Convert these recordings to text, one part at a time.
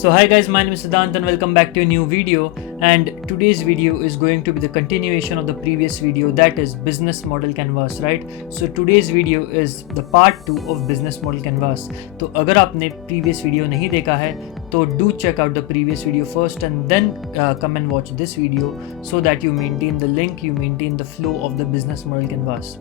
So hi guys, my name is Siddhant and welcome back to a new video, and today's video is going to be the continuation of the previous video, that is business model canvas, right? So today's video is the part 2 of business model canvas. तो अगर आपने previous video नहीं देखा है तो do check out the previous video first and then come and watch this video so that you maintain the link, you maintain the flow of the business model canvas.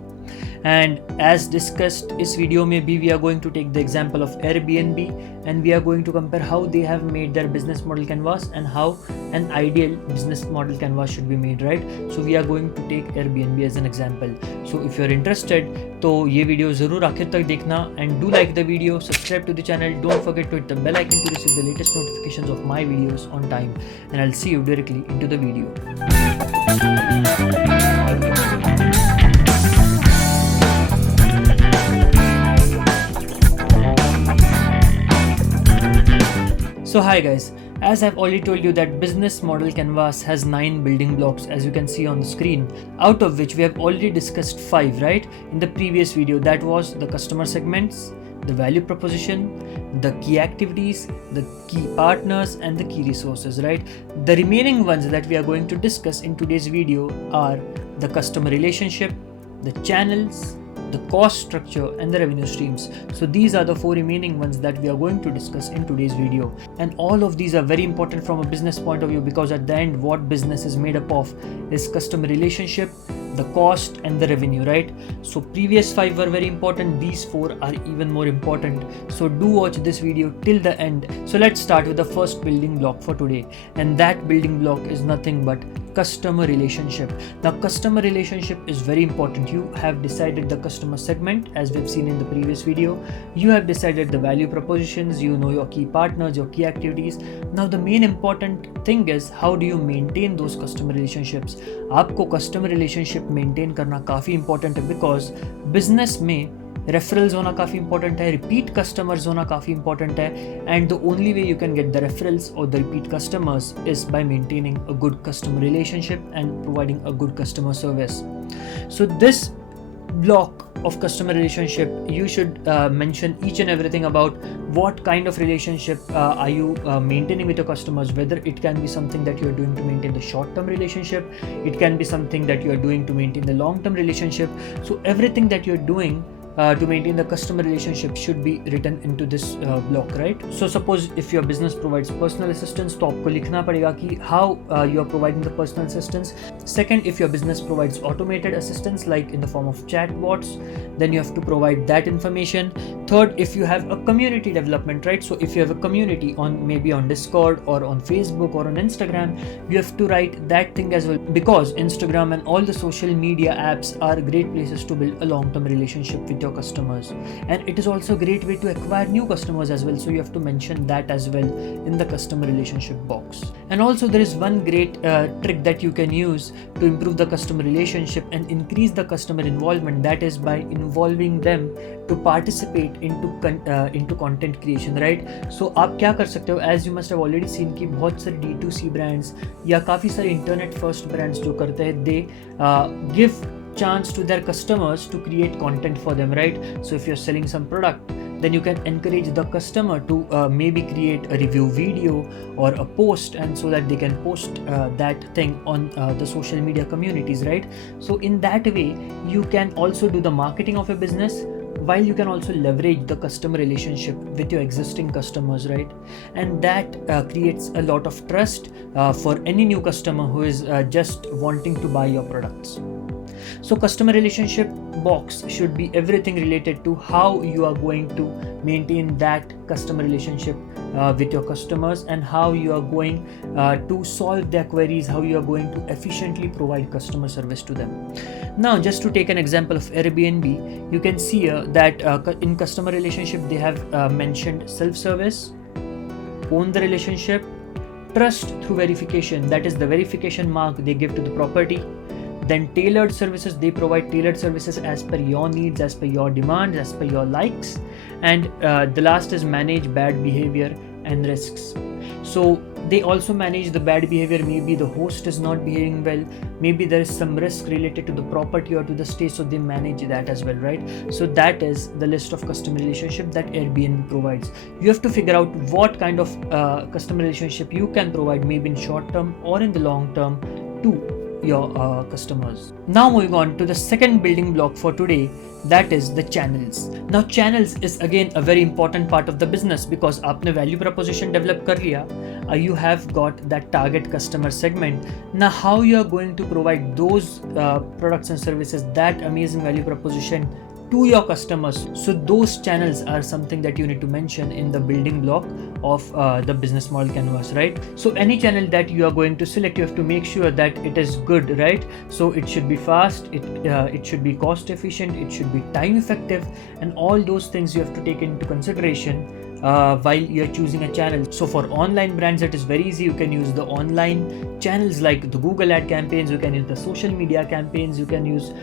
And as discussed इस video में भी we are going to take the example of Airbnb and we are going to compare how they have made their business model canvas and how an ideal business model canvas should be made, right? So we are going to take Airbnb as an example. So if you are interested तो ये video ज़रूर आखिर तक देखना and do like the video, subscribe to the channel, don't forget to hit the bell icon to receive the latest notifications of my videos on time, and I'll see you directly into the video. So hi guys, as I've already told you that business model canvas has 9 building blocks as you can see on the screen, out of which we have already discussed 5, right? In the previous video, that was the customer segments, the value proposition, the key activities, the key partners and the key resources, right? The remaining ones that we are going to discuss in today's video are the customer relationship, the channels, the cost structure and the revenue streams. So these are the 4 remaining ones that we are going to discuss in today's video, and all of these are very important from a business point of view because at the end what business is made up of is customer relationship, the cost and the revenue, right? So previous 5 were very important, these 4 are even more important, so do watch this video till the end. So let's start with the first building block for today, and that building block is nothing but customer relationship. Now customer relationship is very important. You have decided the customer segment as we've seen in the previous video, you have decided the value propositions, you know your key partners, your key activities. Now the main important thing is how do you maintain those customer relationships. आपको customer relationship maintain करना काफ़ी important है because business में referrals होना काफ़ी important है, repeat customers होना काफ़ी इंपॉर्टेंट है, and the only way you can get the referrals और the repeat customers is by maintaining a good customer relationship and providing a good customer service. So this block of customer relationship, you should mention each and everything about what kind of relationship are you maintaining with your customers, whether it can be something that you are doing to maintain the short term relationship, it can be something that you are doing to maintain the long term relationship. So everything that you are doing to maintain the customer relationship should be written into this block, right? So suppose if your business provides personal assistance तो आपको लिखना पड़ेगा कि how you are providing the personal assistance. Second, if your business provides automated assistance like in the form of chatbots, then you have to provide that information. Third, if you have a community development, right? So if you have a community on maybe on Discord or on Facebook or on Instagram, you have to write that thing as well, because Instagram and all the social media apps are great places to build a long-term relationship with your customers, and it is also a great way to acquire new customers as well, so you have to mention that as well in the customer relationship box. And also there is one great trick that you can use to improve the customer relationship and increase the customer involvement, that is by involving them to participate into content creation, right? So आप क्या कर सकते हो, as you must have already seen कि बहुत सारे D2C brands या काफ़ी सारे internet first brands जो करते हैं, they give chance to their customers to create content for them, right? So if you're selling some product, then you can encourage the customer to maybe create a review video or a post, and so that they can post that thing on the social media communities, right? So in that way you can also do the marketing of your business, while you can also leverage the customer relationship with your existing customers, right? And that creates a lot of trust for any new customer who is just wanting to buy your products. So customer relationship box should be everything related to how you are going to maintain that customer relationship with your customers, and how you are going to solve their queries, how you are going to efficiently provide customer service to them. Now just to take an example of Airbnb, you can see that in customer relationship they have mentioned self-service, own the relationship, trust through verification, that is the verification mark they give to the property. Then tailored services, they provide tailored services as per your needs, as per your demands, as per your likes. And the last is manage bad behavior and risks. So they also manage the bad behavior. Maybe the host is not behaving well, maybe there is some risk related to the property or to the stay, so they manage that as well, right? So that is the list of customer relationship that Airbnb provides. You have to figure out what kind of customer relationship you can provide, maybe in short term or in the long term, to your customers. Now moving on to the second building block for today, that is the channels. Now channels is again a very important part of the business, because आपने value proposition develop कर लिया, you have got that target customer segment. Now how you are going to provide those products and services, that amazing value proposition to your customers. So those channels are something that you need to mention in the building block of the business model canvas, right? So any channel that you are going to select, you have to make sure that it is good, right? So it should be fast, it should be cost efficient, it should be time effective, and all those things you have to take into consideration while you're choosing a channel. So for online brands, it is very easy. You can use the online channels like the Google ad campaigns, you can use the social media campaigns, you can use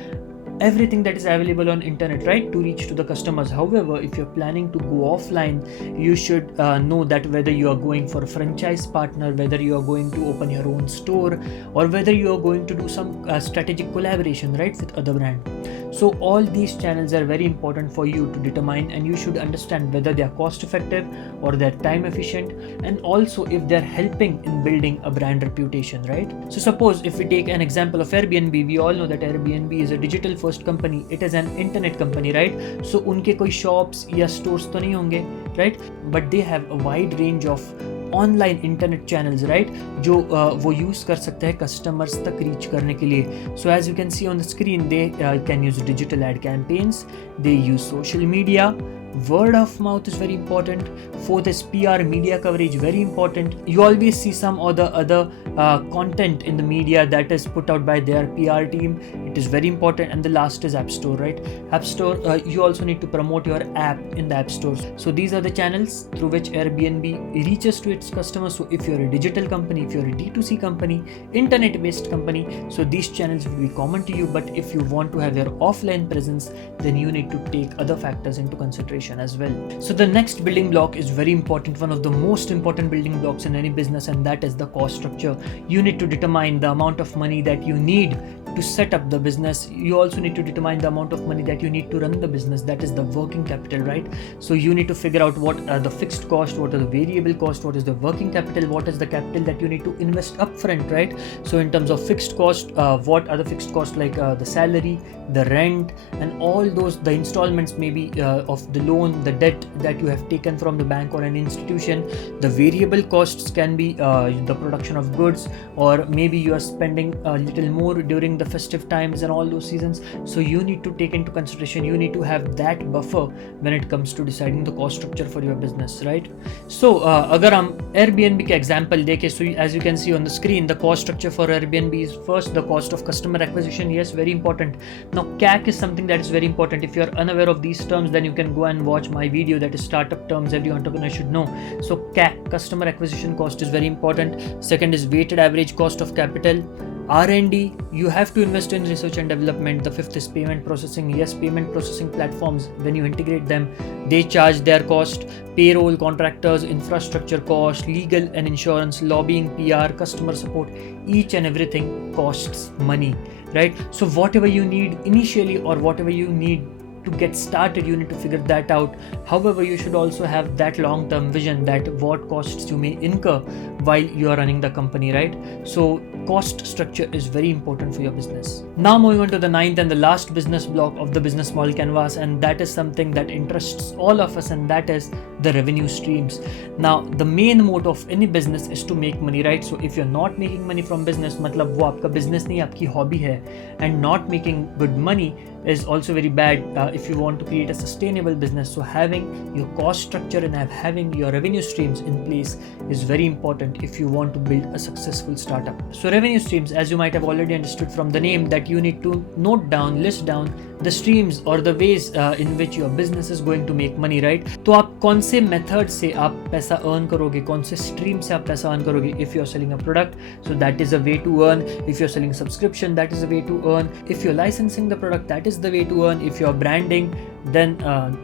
everything that is available on internet, right, to reach to the customers. However, if you're planning to go offline, you should know that whether you are going for a franchise partner, whether you are going to open your own store, or whether you are going to do some strategic collaboration, right, with other brand. So all these channels are very important for you to determine, and you should understand whether they are cost effective or they're time efficient, and also if they're helping in building a brand reputation, right? So suppose if we take an example of Airbnb, we all know that Airbnb is a digital first company, it is an internet company, right? So उनके कोई shops या stores तो नहीं होंगे, right? But they have a wide range of online internet channels, right, जो वो use कर सकते हैं कस्टमर्स तक रीच करने के लिए. So as you can see on the screen, they can use digital ad campaigns, they use social media, word of mouth is very important. Fourth is PR, media coverage, very important. You always see some or the other content in the media that is put out by their PR team. It is very important. And the last is App Store, right? App Store, you also need to promote your app in the App Stores. So these are the channels through which Airbnb reaches to its customers. So if you're a digital company, if you're a D2C company, internet-based company, so these channels will be common to you. But if you want to have your offline presence, then you need to take other factors into consideration as well. So the next building block is very important, one of the most important building blocks in any business, and that is the cost structure. You need to determine the amount of money that you need to set up the business. You also need to determine the amount of money that you need to run the business, that is the working capital, right? So you need to figure out what are the fixed cost, what are the variable cost, what is the working capital, what is the capital that you need to invest upfront, right? So in terms of fixed cost, what are the fixed costs, like the salary, the rent, and all those, the installments maybe of the loan, the debt that you have taken from the bank or an institution. The variable costs can be the production of goods, or maybe you are spending a little more during the festive times and all those seasons. So you need to take into consideration, you need to have that buffer when it comes to deciding the cost structure for your business, right? So अगर हम Airbnb के example देखें, so as you can see on the screen, the cost structure for Airbnb is first the cost of customer acquisition. Yes, very important. Now CAC is something that is very important. If you are unaware of these terms, then you can go and watch my video, that is startup terms every entrepreneur should know. So CAC, customer acquisition cost, is very important. Second is weighted average cost of capital. R&D, you have to invest in research and development. The fifth is payment processing. Yes, payment processing platforms, when you integrate them, they charge their cost. Payroll, contractors, infrastructure cost, legal and insurance, lobbying, PR, customer support, each and everything costs money, right? So whatever you need initially or whatever you need to get started, you need to figure that out. However, you should also have that long-term vision, that what costs you may incur while you are running the company, right? So cost structure is very important for your business. Now moving on to the ninth and the last business block of the business model canvas, and that is something that interests all of us, and that is the revenue streams. Now the main motto of any business is to make money, right? So if you're not making money from business, मतलब वो आपका business नहीं, आपकी hobby है, and not making good money is also very bad if you want to create a sustainable business. So having your cost structure and having your revenue streams in place is very important if you want to build a successful startup. So revenue streams, as you might have already understood from the name, that you need to note down, list down the streams or the ways in which your business is going to make money, right? तो आप कौन से method से आप पैसा earn करोगे, कौन से stream से आप पैसा earn करोगे? If you're selling a product, so that is a way to earn. If you're selling subscription, that is a way to earn. If you're licensing the product, that is is the way to earn. If you're branding, then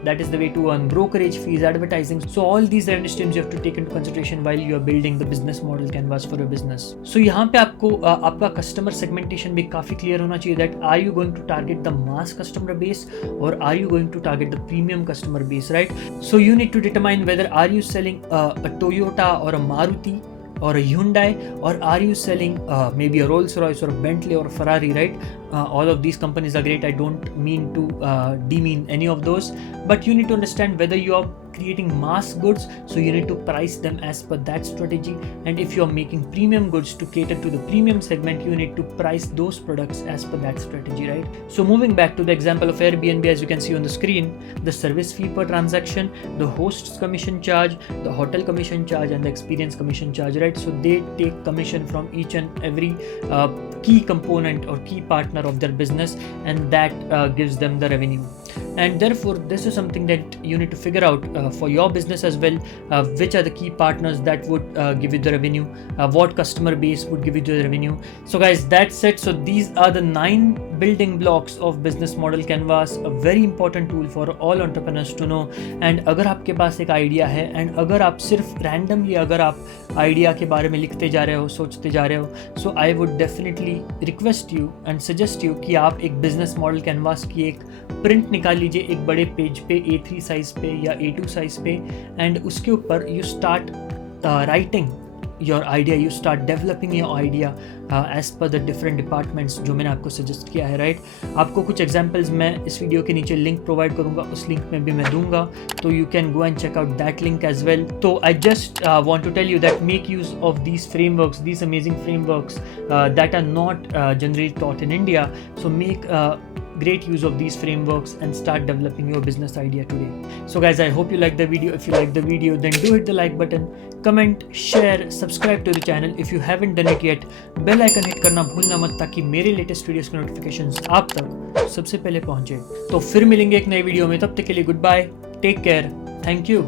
that is the way to earn brokerage fees, advertising. So all these revenue streams you have to take into consideration while you are building the business model canvas for your business. So यहाँ पे आपको आपका customer segmentation भी काफी clear होना चाहिए, that are you going to target the mass customer base or are you going to target the premium customer base, right? So you need to determine whether are you selling a Toyota or a Maruti or a Hyundai, or are you selling maybe a Rolls-Royce or a Bentley or a Ferrari, right? All of these companies are great. I don't mean to demean any of those, but you need to understand whether you are creating mass goods, so you need to price them as per that strategy. And if you are making premium goods to cater to the premium segment, you need to price those products as per that strategy, right? So moving back to the example of Airbnb, as you can see on the screen, the service fee per transaction, the host's commission charge, the hotel commission charge, and the experience commission charge, right? So they take commission from each and every key component or key partner of their business, and that gives them the revenue. And therefore this is something that you need to figure out for your business as well, which are the key partners that would give you the revenue, what customer base would give you the revenue. So guys, that's it. So these are the 9 building blocks of business model canvas, a very important tool for all entrepreneurs to know. And अगर आपके पास एक idea है, and अगर आप सिर्फ randomly अगर आप idea के बारे में लिखते जा रहे हो, सोचते जा रहे हो, so I would definitely request you and suggest you कि आप एक बिजनेस मॉडल कैनवास की एक प्रिंट निकाल लीजिए एक बड़े पेज पे, A3 साइज पे या A2 साइज पे, एंड उसके ऊपर you start writing your idea, you start developing your idea as per the different departments जो मैंने आपको सजेस्ट किया है, राइट? आपको कुछ एग्जांपल्स मैं इस वीडियो के नीचे लिंक प्रोवाइड करूंगा, उस लिंक में भी मैं दूंगा, तो you can go and check out that link as well. तो I just want to tell you that make use of these frameworks, these amazing frameworks that are not generally taught in India. So make great use of these frameworks and start developing your business idea today. So guys, I hope you like the video. If you like the video, then do hit the like button, comment, share, subscribe to the channel if you haven't done it yet. Bell icon hit करना भूलना मत, ताकि मेरे latest videos के notifications आप तक सबसे पहले पहुंचे. तो फिर मिलेंगे एक नए वीडियो में, तब तक के लिए goodbye, take care, thank you.